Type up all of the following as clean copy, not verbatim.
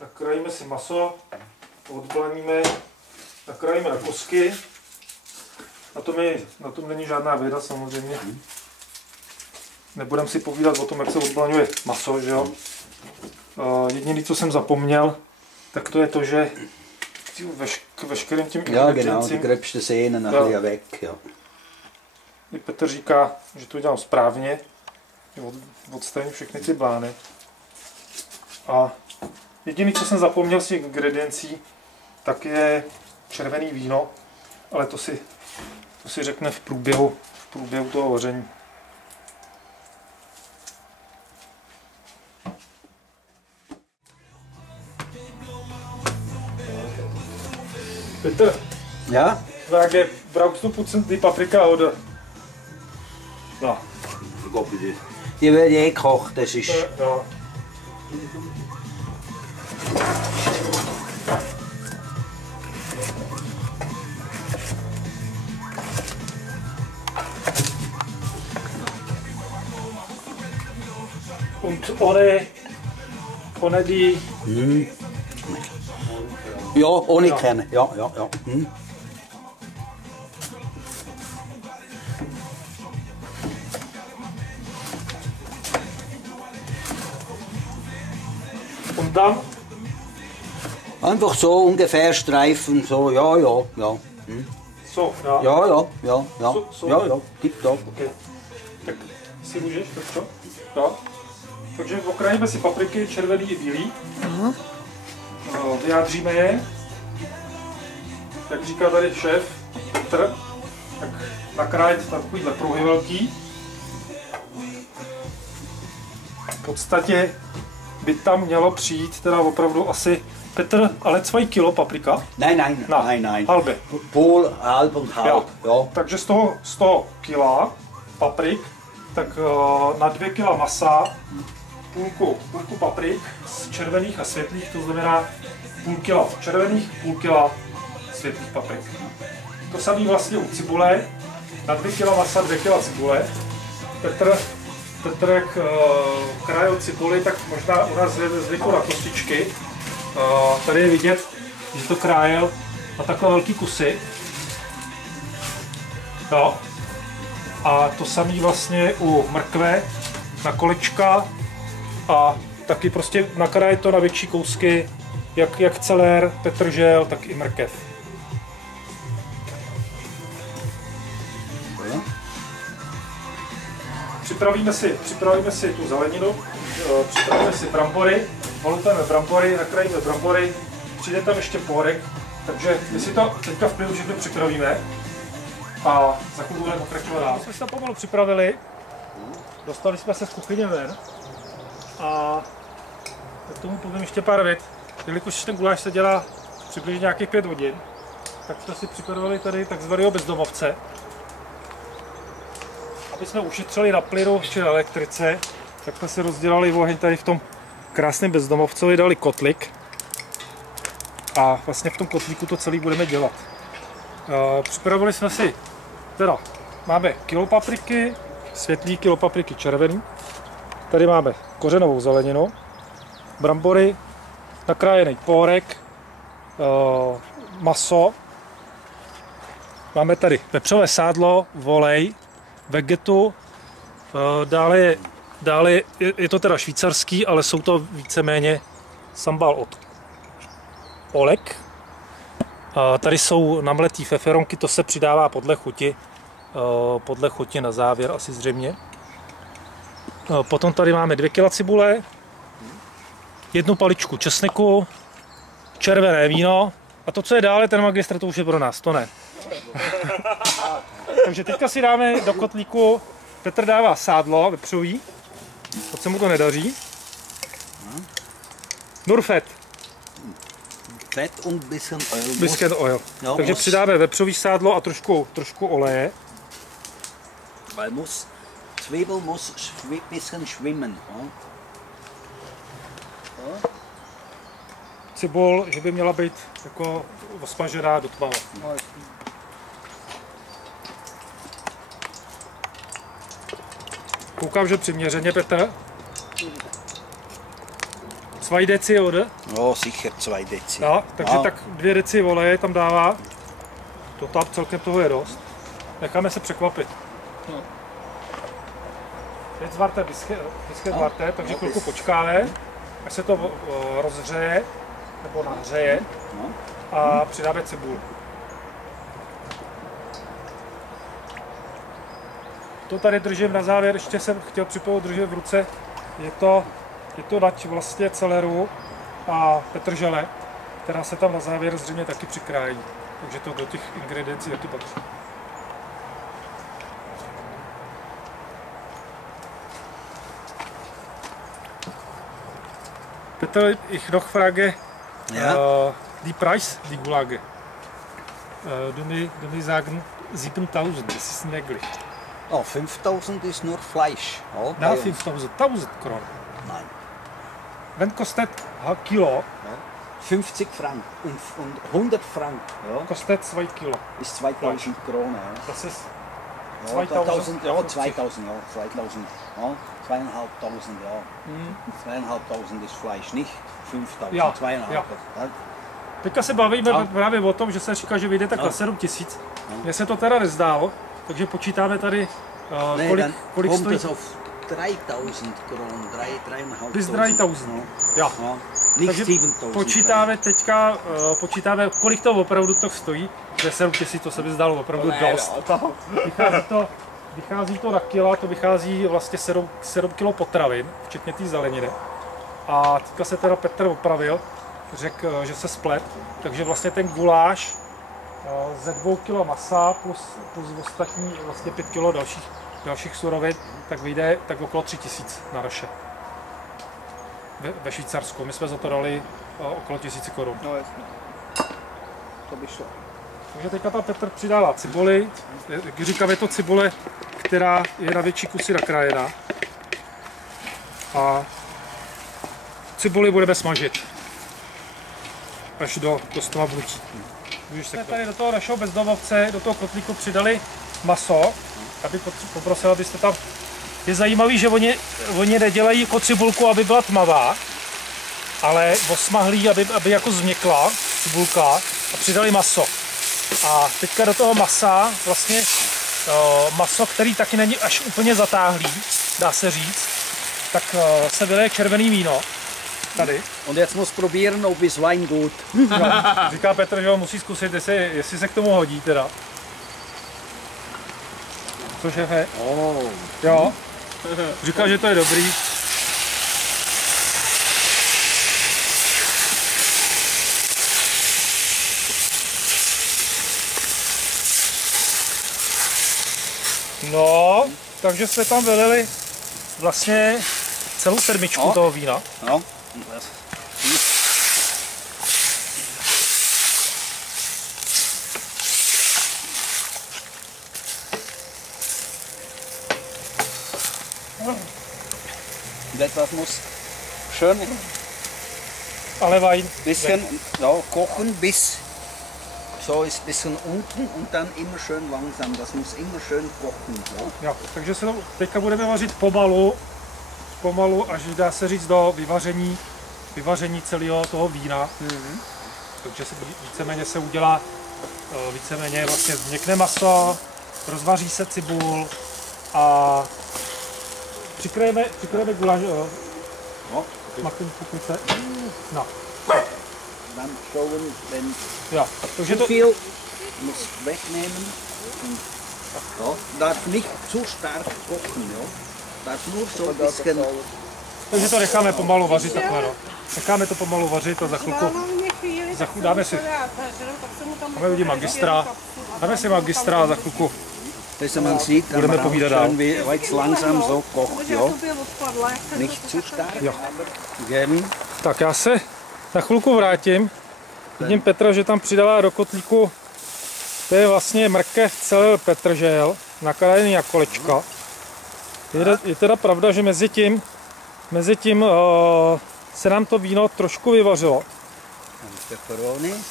nakrájíme si maso, odblaníme, nakrájíme na kosky. Na tom není žádná věda samozřejmě. Nebudem si povídat o tom, jak se odblaňuje maso, že jo. Jediné, co jsem zapomněl, tak to je to, že k veškerým tím ingredienzím... Ja, genau, die gröbsten Sehnen nachher weg, ja. I Petr říká, že to dělám správně, odstraním všechny ty blány. A jediné, co jsem zapomněl z těch ingrediencí, tak je červený víno, ale to si řekne v průběhu toho vaření. Peter, ja? Frage, brauchst du putzen die Paprika oder? Ja. Die wird eh gekocht, das ist... Ja. Und ohne die... Ja, ohne Kerne. Ja. Und dann? Einfach so ungefähr streifen, so, ja. So, ja. Ja. So. Ja, tipptopp. Okay. Tak si můžeš, tak čo? Ja. Takže okrájíme si papriky červený i bílý. Vyjádříme je. Jak říká tady šéf Petr, tak nakrájet takovýhle pruhy velký. V podstatě by tam mělo přijít teda opravdu asi Petr, ale 2 kilo paprika? Nein. Halbe. Halb und halb, ja. Takže z toho kila paprik, tak na 2 kila masa půlku paprik z červených a světlých, to znamená půl kila červených, půl kila světlých paprik. To samé vlastně u cibule, na 2 kila masa 2 kila cibule. Petr jak krájel cibuli, tak možná u nás zvykl na kostičky. Tady je vidět, že to krájel na takhle velký kusy. Jo. A to samé vlastně u mrkve na kolečka a taky prostě nakrájet to na větší kousky, jak celér, petržel, tak i mrkev. Připravíme si tu zeleninu, připravíme si brambory, volutujeme brambory, nakrájíme brambory, přijde tam ještě pohorek, takže my si to teďka v klidu všechno připravíme a za chvíli budeme pokračovat dál. My jsme se tam pomalu připravili, dostali jsme se z kuchyně ven a k tomu povím ještě pár vět. Jelikož ten guláš se dělá přibližně nějakých 5 hodin, tak jsme si připravili tady takzvaného bezdomovce. Aby jsme ušetřili na plynu či na elektrice, tak jsme si rozdělali oheň tady v tom krásném bezdomovcovi, dali kotlik a vlastně v tom kotlíku to celé budeme dělat. Připravili jsme si, teda máme kilo papriky, světlý kilo papriky červený, tady máme kořenovou zeleninu, brambory, nakrájený pohorek, maso, máme tady vepřové sádlo, volej, vegetu, dále je to teda švýcarský, ale jsou to víceméně sambal od Olek. Tady jsou namletý feferonky, to se přidává podle chuti na závěr asi zřejmě. Potom tady máme 2 kg cibule, 1 paličku česneku, červené víno a to, co je dále, ten magistr, to už je pro nás, to ne. Takže teďka si dáme do kotlíku, Petr dává sádlo vepřový, to se mu to nedaří. Nur Fett. Fett und bisschen Öl. Bisschen Öl. Ja, takže přidáme vepřový sádlo a trošku oleje. Weil Zwiebel muss bisschen schwimmen. Cibul, že by měla být jako osmažená do tmava. Koukám, že přiměřeně, Petr. 2 deci, oder? Ja, sicher 2 Dezi. Ja, takže tak 2 deci oleje tam dává. To tam celkem toho je dost. Necháme se překvapit. Teď zvarté bisket zvarté, takže chvilku počkáme, až se to rozhřeje, nebo nahřeje a přidáme cibuli. To tady držím na závěr, ještě jsem chtěl připojit, držet v ruce, je to nať vlastně celeru a petržele, která se tam na závěr zřejmě taky přikrájí, takže to do těch ingrediencí taky patří. Peter, ich noch frage, die Preis, die Gulage. Du mir sagen 7000, das ist möglich. Oh, 5000 ist nur Fleisch. Oh, Na 5000, 1000 Kronen. Nein. Wenn kostet Kilo, 50 Franken und 100 Franken kostet 2 Kilo. ist 2000 Kronen. Ja. Das ist Ja, 2000, ja, 2000, ja, 2000, ja, 2500, ja. 2500 ist Fleisch, nicht 5000, Ja, 2500. ja. Ja. Teďka se bavíme právě o tom, že se říká, že vyjde takhle 7000. Mně se to teda nezdálo, takže počítáme tady, Nee, kolik kommt stojí. es auf 3000 Kronen, 3.500. Bis 3000. Jo. Ja. Nicht Takže 7000. počítáme teďka, kolik to opravdu to stojí. Že 7000 to se mi zdálo opravdu dost. Vychází to na kila, to vychází vlastně 7 kg potravin, včetně té zeleniny. A teďka se teda Petr opravil, řekl, že se splet, takže vlastně ten guláš ze 2 kg masa plus ostatní vlastně 5 kg dalších surovin, tak vyjde tak okolo 3000 na naše. Ve Švýcarsku. My jsme za to dali okolo 1000 korun. No jasně. To by šlo. Takže teďka tam Petr přidává cibuli. Jak říkám, je to cibule, která je na větší kusy nakrájená. A cibuli budeme smažit až do stova vnitř. Když se tady do toho našeho bezdomovce, do toho kotlíku přidali maso. Já bych poprosil, abyste tam... Je zajímavý, že oni nedělají jako cibulku, aby byla tmavá, ale osmahlí, aby jako změkla cibulka a přidali maso. A teďka do toho masa vlastně maso, který taky není až úplně zatáhlý, dá se říct, tak se vyleje červený víno. Tady. Und jetzt muss probieren, ob es Weingut. Jo, říká Petr, že ho musí zkusit, jestli se k tomu hodí teda. Co šéfe? Oh. Jo. Říká, že to je dobrý. No, takže jsme tam vylili vlastně celou sedmičku toho vína. No. Das muss schön Ale Wein. bisschen kochen, bis so ist ein bisschen unten und dann immer schön langsam. Das muss immer schön kochen. Jo, takže se to teďka budeme vařit pomalu, až dá se říct do vyvaření celého toho vína. Takže se víceméně se udělá, víceméně vlastně změkne maso, rozvaří se cibul a přikryjeme guláš. Martin, se. No. Dann schauen, wenn Ja, takže zu to, viel muss wegnehmen. Und, darf nicht zu stark kochen, jo? Darf nur so ein bisschen. takže to necháme pomalu vařit takhle, no. Necháme to pomalu vařit a za chvilku dáme si magistra. Dáme si magistra a za chvilku Dass man sieht, dann budeme man povídat auch dál. schön, wie jetzt langsam so kocht, jo? Nicht zu stark. Jo. Geben. Tak já se za chvilku vrátím. Vidím Petra, že tam přidává do kotlíku, to je vlastně mrkev, celer, petržel, nakrájený na kolečka. Je teda pravda, že mezi tím se nám to víno trošku vyvařilo.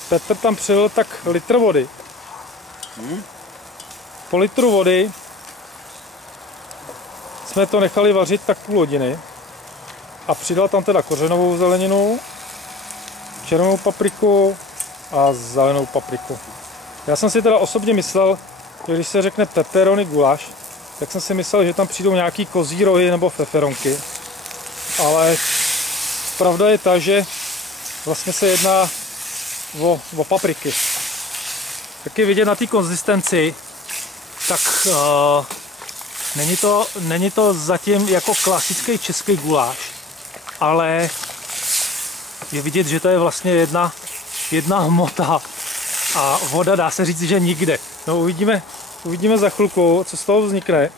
Petr tam přilil tak litr vody. Po litru vody jsme to nechali vařit tak půl hodiny. a přidal tam teda kořenovou zeleninu, červenou papriku a zelenou papriku. Já jsem si teda osobně myslel, že když se řekne pepperoni guláš, tak jsem si myslel, že tam přijdou nějaký kozí rohy nebo feferonky. Ale pravda je ta, že vlastně se jedná o papriky. Jak je vidět na té konzistenci, tak není to zatím jako klasický český guláš, ale je vidět, že to je vlastně jedna hmota a voda dá se říct, že nikde. No uvidíme za chvilku, co z toho vznikne.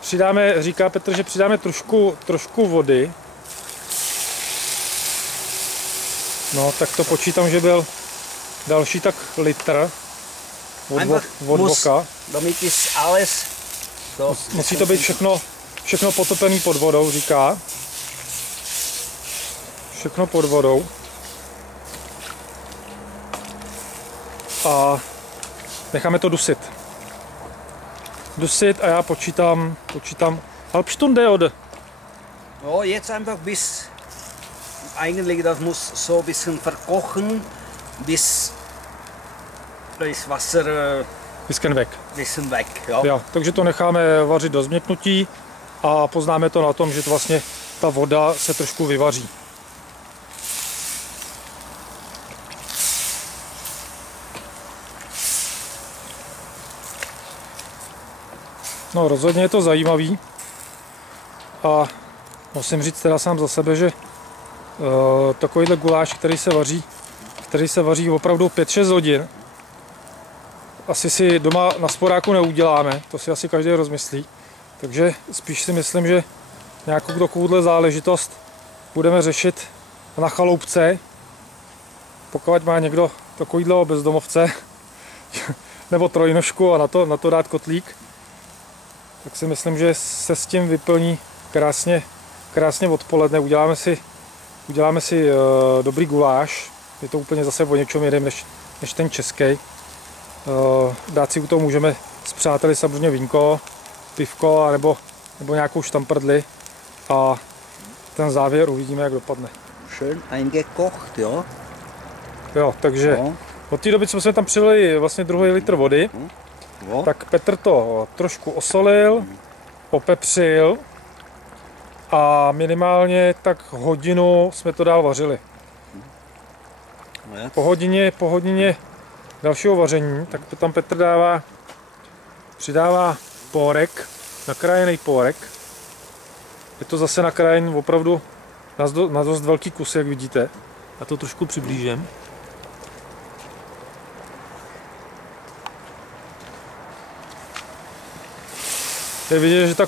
Přidáme, říká Petr, že přidáme trošku vody. No, tak to počítám, že byl další tak litr od voka. Musí to být všechno potopený pod vodou, říká. Všechno pod vodou. A necháme to dusit. A já počítám halb Stunde, oder? Ja, jetzt einfach bis, eigentlich das muss so ein bisschen verkochen, bis das Wasser Bisschen weg. Ja. Jo, takže to necháme vařit do změknutí a poznáme to na tom, že to vlastně ta voda se trošku vyvaří. No, rozhodně je to zajímavý a musím říct teda sám za sebe, že takovýhle guláš, který se vaří opravdu 5-6 hodin, asi si doma na sporáku neuděláme, to si asi každý rozmyslí, takže spíš si myslím, že nějakou takovouhle záležitost budeme řešit na chaloupce, pokud má někdo takovýhle bezdomovce nebo trojnožku a na to dát kotlík, tak si myslím, že se s tím vyplní krásně odpoledne. Uděláme si dobrý guláš. Je to úplně zase o něčem jiném než ten český. Dát si u toho můžeme s přáteli samozřejmě vínko, pivko nebo nějakou štamprdli a ten závěr uvidíme, jak dopadne. Schön eingekocht, jo. Jo, takže od té doby, co jsme tam přilili vlastně 2 litr vody, tak Petr to trošku osolil, popepřil a minimálně tak hodinu jsme to dál vařili. Po hodině dalšího vaření, tak to tam Petr přidává pórek, nakrájený pórek. Je to zase nakrájen opravdu na dost velký kus, jak vidíte. Já to trošku přiblížím. Je vidět, že ta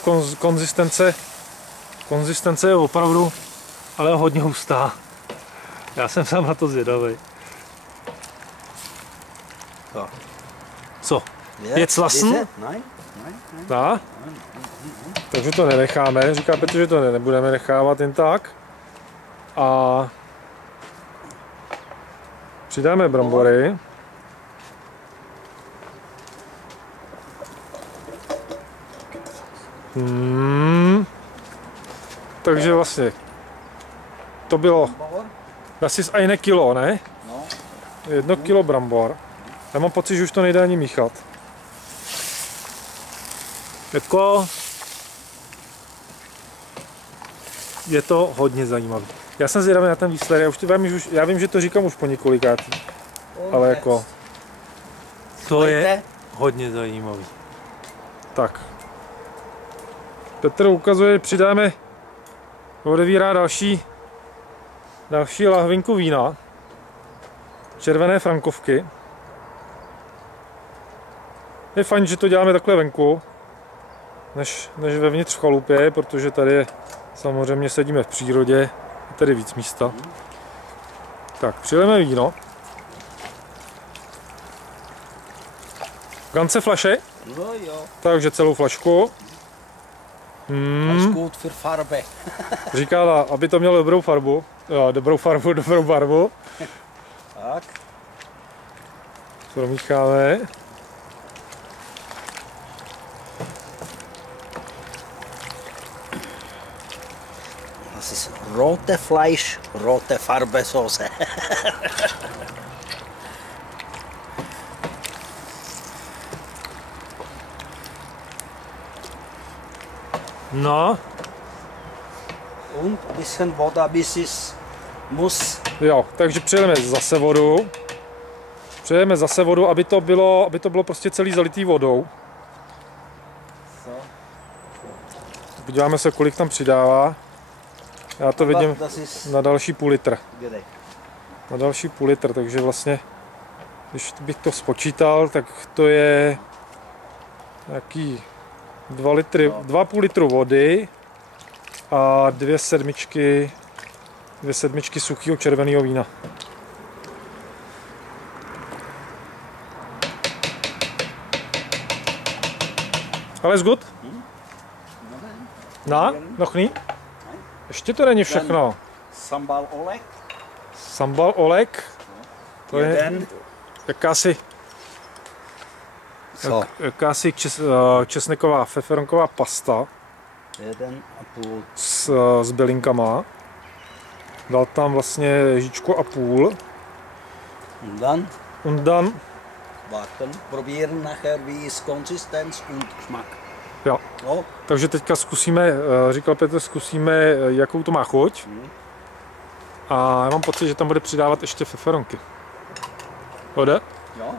konzistence je opravdu ale hodně hustá. Já jsem sám na to zvědavý. Co? Je lassen? Nein. Dá? Takže to nenecháme. Říká Petr, že to nebudeme nechávat jen tak. A přidáme brambory. Takže vlastně to bylo asi z 1 kilo, ne? 1 kilo brambor. Já mám pocit, že už to nejde ani míchat. Jako je to hodně zajímavé. Já jsem zvědavý na ten výsledek. Já vím, že to říkám už po několikátý. Ale jako to je hodně zajímavý. Tak. Petr ukazuje, že přidáme, odevírá další lahvinku vína. Červené frankovky. Je fajn, že to děláme takhle venku, než vevnitř v chalupě, protože tady samozřejmě sedíme v přírodě, je tady víc místa. Tak, přilijeme víno. Ganze flaše? No jo. Takže celou flašku. Gut für Farbe. Říkala, aby to mělo dobrou farbu. Jo, dobrou barvu. Tak. Promícháme. rote Fleisch, rote Farbe Soße. No. Und ein bisschen Voda, bis es muss. Jo, takže přejeme zase vodu. Přejeme zase vodu, aby to bylo prostě celý zalitý vodou. Podíváme se, kolik tam přidává. Já to vidím na další půl litr. Na další půl litr, takže vlastně, když bych to spočítal, tak to je nějaký 2,5 litru vody a 2 sedmičky suchého červeného vína. Alles gut? Na? Noch nie? Ještě to není všechno. Sambal olek. Sambal olek. To je jakási česneková feferonková pasta. 1,5 s bylinkama. Dal tam vlastně lžičku a půl. Und dann warten, probieren nachher, wie ist Konsistenz und Geschmack. Jo. No. Takže teďka zkusíme, říkal Petr, zkusíme, jakou to má chuť. A já mám pocit, že tam bude přidávat ještě feferonky. Oder? Jo.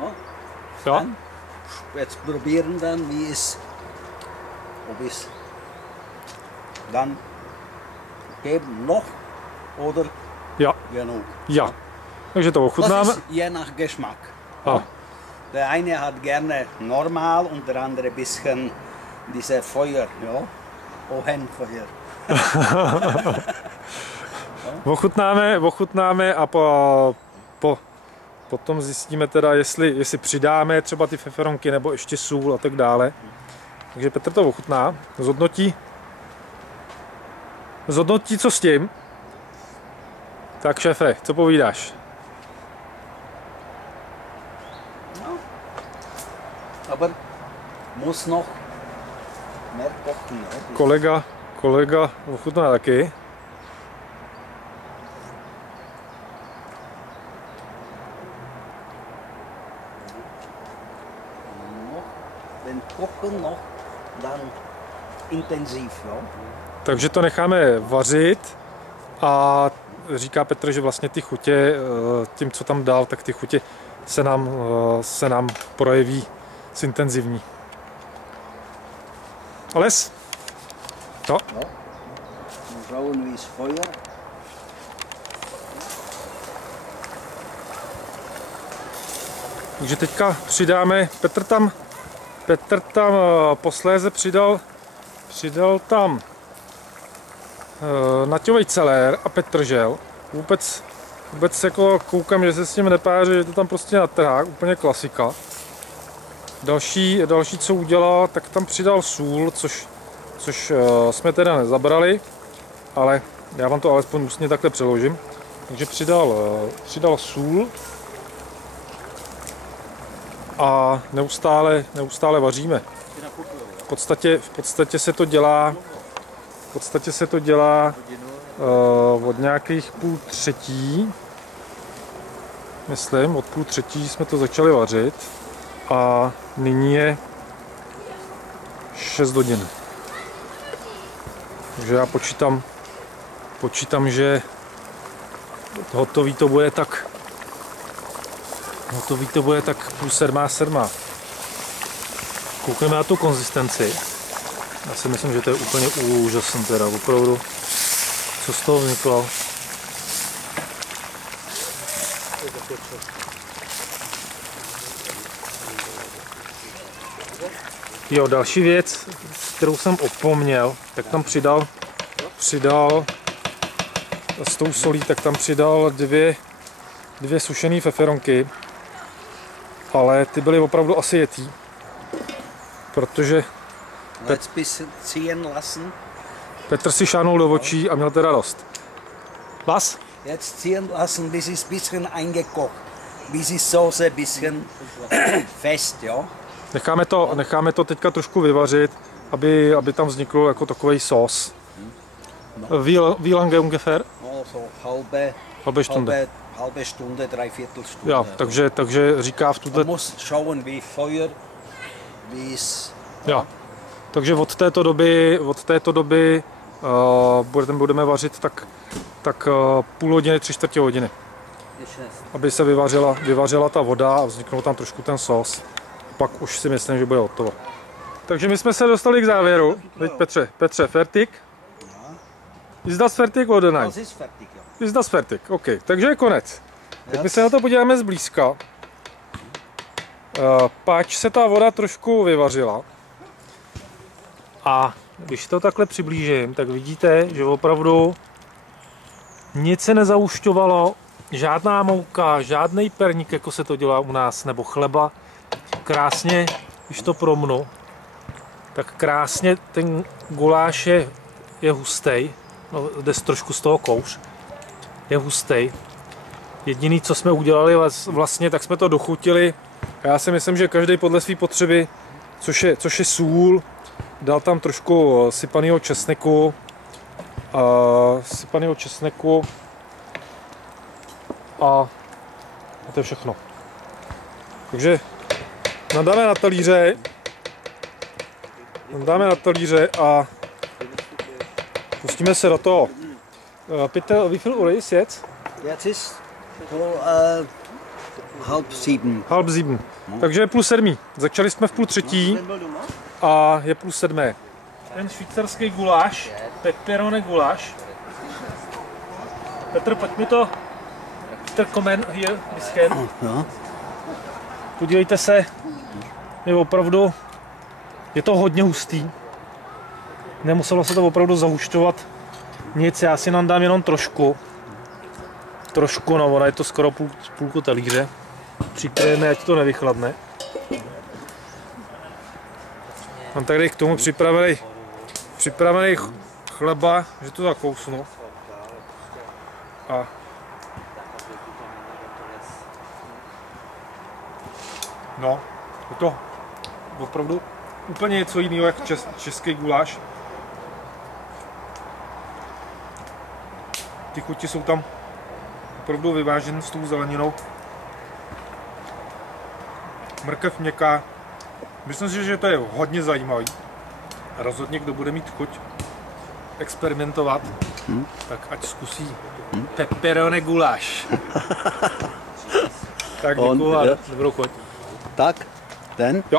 No. Jo. Jetzt probieren dann, wie es, ob es dann geben noch oder Ja. genug. Ja. Takže to ochutnáme. Das ist je nach Geschmack. Ah. Der eine hat gerne normal und der andere bisschen diese Feuer, ja? Ohenfeuer. Ochutnáme a potom zjistíme teda, jestli přidáme třeba ty feferonky nebo ještě sůl a tak dále. Takže Petr to ochutná, zhodnotí co s tím. Tak šéfe, co povídáš? Aber muss noch mehr kochen. Kolega ochutná taky. Den kochen noch, dann intensiv, jo? Takže to necháme vařit a říká Petr, že vlastně ty chutě, tím co tam dal, tak ty chutě se nám projeví intenzivní. Alles? Jo. Schauen, wie es Feuer. Takže teďka přidáme, Petr tam posléze přidal tam naťový celér a petržel. Vůbec jako koukám, že se s tím nepáří, že to tam prostě natrhá, úplně klasika. Další, co udělal, tak tam přidal sůl, což jsme teda nezabrali, ale já vám to alespoň ústně takhle přeložím. Takže přidal sůl a neustále vaříme. V podstatě se to dělá od nějakých 2:30, myslím, od 2:30 jsme to začali vařit. A nyní je 6 hodin. Takže já počítám, že hotový to bude tak půl sedmá. Koukneme na tu konzistenci. Já si myslím, že to je úplně úžasné teda, opravdu, co z toho vzniklo. Jo, další věc, kterou jsem opomněl, tak tam přidal s tou solí, tak tam přidal dvě sušené feferonky, ale ty byly opravdu asi jetý, protože Petr si šáhnul do očí a měl teda radost. Was? Jetzt ziehen lassen, bis es bisschen eingekocht, bis die Soße bisschen fest, jo? Necháme to teďka trošku vyvařit, aby tam vznikl jako takový sos. Wie lange ungefähr? Oh, so Halbe Stunde. halbe Stunde, dreiviertel Stunde. Jo, takže říká v tuto... Man muss schauen, wie Feuer, wie es... Jo. Takže od této doby budeme vařit tak půl hodiny, 3/4 hodiny. Aby se vyvařila ta voda a vzniknul tam trošku ten sos. Pak už si myslím, že bude hotovo. Takže my jsme se dostali k závěru. Teď Petře, fertig? Ist das fertig oder nein? Das ist fertig, ja. Ist das fertig, OK. Takže je konec. Tak my se na to podíváme zblízka. Pač se ta voda trošku vyvařila. A když to takhle přiblížím, tak vidíte, že opravdu nic se nezaušťovalo, žádná mouka, žádný perník, jako se to dělá u nás, nebo chleba. Krásně, když to promnu, tak krásně ten guláš je hustý, no, jde trošku z toho kouř, je hustý. Jediný, co jsme udělali vlastně, tak jsme to dochutili. Já si myslím, že každý podle své potřeby, což je sůl, dal tam trošku sypaného česneku, a to je všechno. Takže nadáme na talíře a pustíme se do toho. Peter, wie viel Uhr ist jetzt? Jetzt ist so, 6:30. 6:30. Takže je 6:30. Začali jsme v 6:30 a je 6:30. Ten švýcarský guláš, pepperoni guláš. Petr, pojď mi to. Petr, come here, bisken. Podívejte se, je opravdu, je to hodně hustý. Nemuselo se to opravdu zahušťovat nic, já si nám dám jenom trošku. Trošku, no, ona je to skoro půlku talíře. Přikryjeme, ať to nevychladne. Mám tady k tomu připravený chleba, že to zakousnu. A no, je to opravdu úplně něco jiného, jak český guláš. Ty chuti jsou tam opravdu vyvážené s tou zeleninou. Mrkev měkká. Myslím si, že to je hodně zajímavý. A rozhodně, kdo bude mít chuť experimentovat, tak ať zkusí pepperoni guláš. Tak děkuju a dobrou chuť. Tak, ten? Jo.